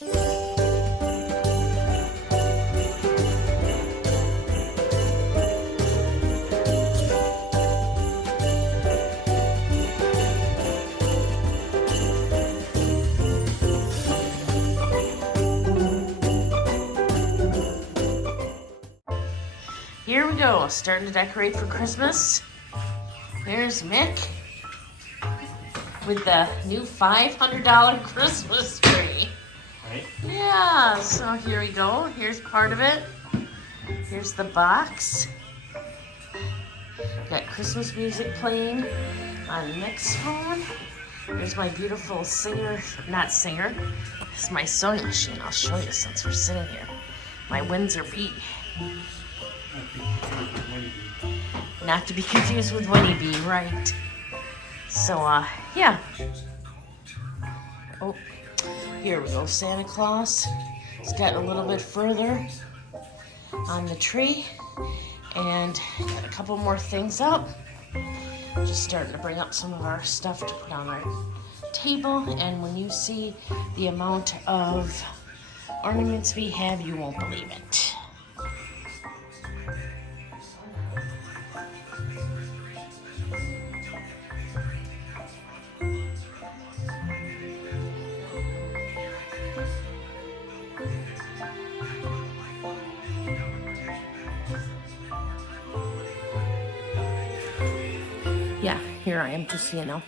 Here we go, starting to decorate for Christmas. Here's Mick with the new $500 Christmas tree. Right? Yeah, so here we go. Here's part of it. Here's the box. Got Christmas music playing on Mick's phone. Here's my beautiful not singer. This is my sewing machine. I'll show you since we're sitting here. My Windsor Bee. Not to be confused with Winnie Bee, right? So, yeah. Oh, here we go. Santa Claus. It's gotten a little bit further on the tree. And got a couple more things up. Just starting to bring up some of our stuff to put on our table. And when you see the amount of ornaments we have, you won't believe it. Yeah, here I am, just so you know.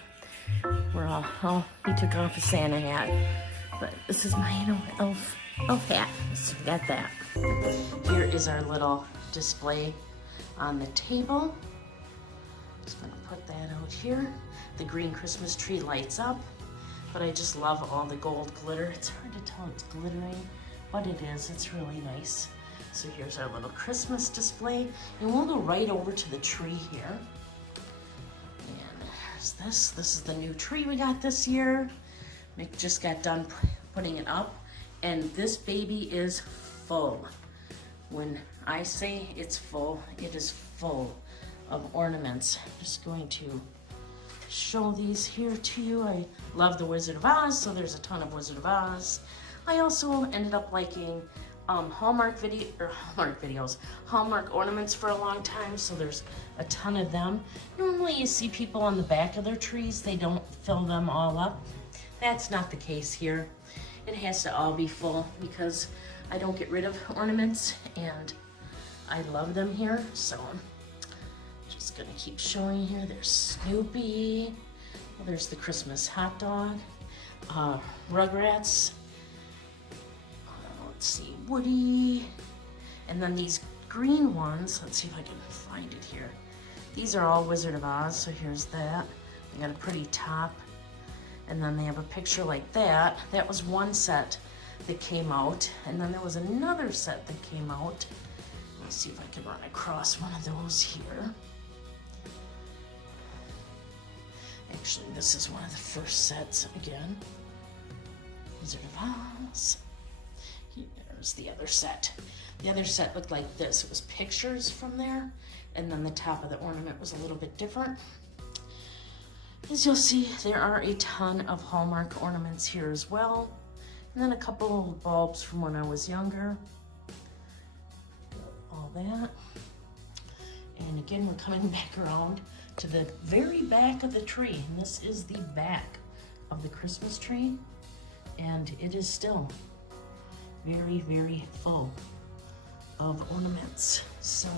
We're all, he took off his Santa hat. But this is my, elf hat. So we got that. Here is our little display on the table. Just gonna put that out here. The green Christmas tree lights up, but I just love all the gold glitter. It's hard to tell it's glittering, but it is, it's really nice. So here's our little Christmas display, and we'll go right over to the tree here. This is the new tree we got this year. Mick just got done putting it up, and this baby is full. When I say it's full, it is full of ornaments. I'm just going to show these here to you. I love the Wizard of Oz, so there's a ton of Wizard of Oz. I also ended up liking Hallmark ornaments for a long time, so there's a ton of them. Normally you see people on the back of their trees, they don't fill them all up. That's not the case here. It has to all be full because I don't get rid of ornaments and I love them here. So I'm just gonna keep showing here. There's Snoopy, well, there's the Christmas hot dog, Rugrats, let's see, Woody, and then these green ones, let's see if I can find it here. These are all Wizard of Oz, so here's that. They got a pretty top, and then they have a picture like that. That was one set that came out, and then there was another set that came out. Let me see if I can run across one of those here. Actually, this is one of the first sets again. Wizard of Oz. Here's the other set. The other set looked like this. It was pictures from there, and then the top of the ornament was a little bit different. As you'll see, there are a ton of Hallmark ornaments here as well. And then a couple of bulbs from when I was younger. All that. And again, we're coming back around to the very back of the tree. And this is the back of the Christmas tree. And it is still very, very full of ornaments. So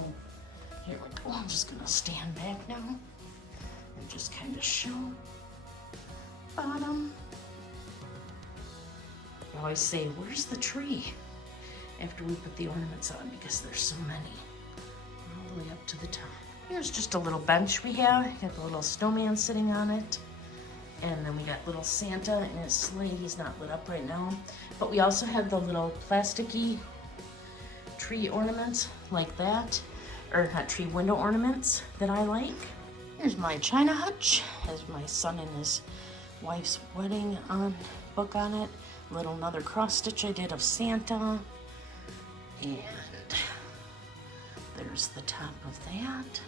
here we go. I'm just gonna stand back now and just kind of show bottom. I always say, where's the tree? After we put the ornaments on, because there's so many. All the way up to the top. Here's just a little bench we have. Got the little snowman sitting on it. And then we got little Santa and his sleigh. He's not lit up right now. But we also have the little plasticky tree ornaments like that. Or not tree, window ornaments that I like. Here's my China hutch. Has my son and his wife's wedding book on it. Another cross stitch I did of Santa. And there's the top of that.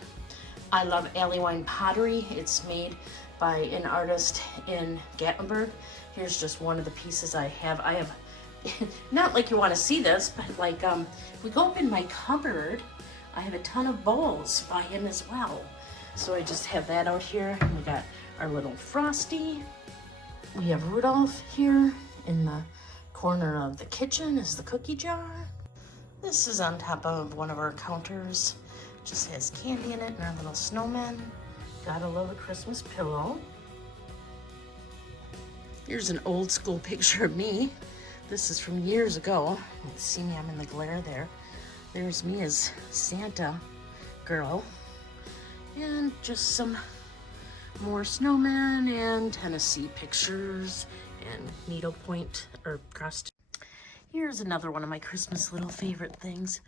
I love Alley-Wine pottery. It's made by an artist in Gatlinburg. Here's just one of the pieces I have. I have not like you want to see this, but like if we go up in my cupboard, I have a ton of bowls by him as well. So I just have that out here. We got our little Frosty. We have Rudolph here in the corner of the kitchen is the cookie jar. This is on top of one of our counters. Just has candy in it and our little snowman. Gotta love a Christmas pillow. Here's an old school picture of me. This is from years ago. You can see me, I'm in the glare there. There's me as Santa girl. And just some more snowmen and Tennessee pictures and needlepoint or crossed. Here's another one of my Christmas little favorite things.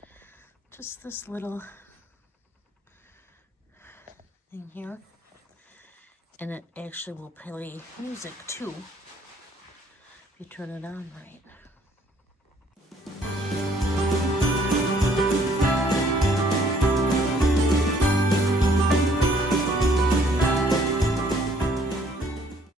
Just this little thing here. And it actually will play music too, if you turn it on right.